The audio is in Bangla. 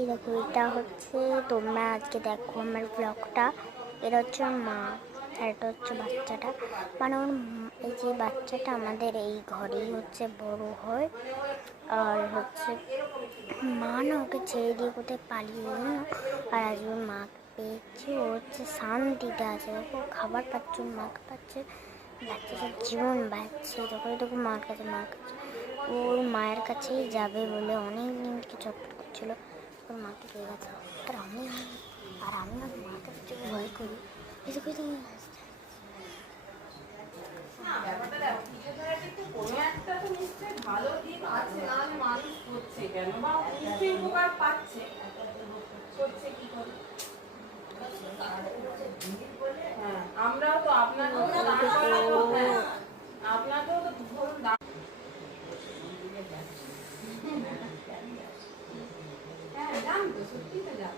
এই দেখো, এটা হচ্ছে তোমরা আজকে দেখো আমার ব্লগটা। এটা হচ্ছে ওর মা আর এটা হচ্ছে বাচ্চাটা। মানে ওর এই যে বাচ্চাটা আমাদের এই ঘরেই হচ্ছে বড় হয়। আর হচ্ছে মা না ওকে ছেড়ে দিয়ে কোথায় পালিয়ে গেল। আর আজ ওর মাকে পেয়েছে, ও হচ্ছে শান্তিতে আছে। দেখো খাবার পাচ্ছে, ওর মাকে পাচ্ছে, বাচ্চাটার জীবন বাঁচছে। যখন দেখো মার কাছে ওর মায়ের কাছেই যাবে বলে অনেক দিন থেকে চটপট করছিল। ওর মাকে পেয়ে গেছে। আমি না মাকে প্রচুর ভয় করি। এদিকে আমরাও তো আপনাকেও তো ধরুন হ্যাঁ জান তো, সত্যি তো জান।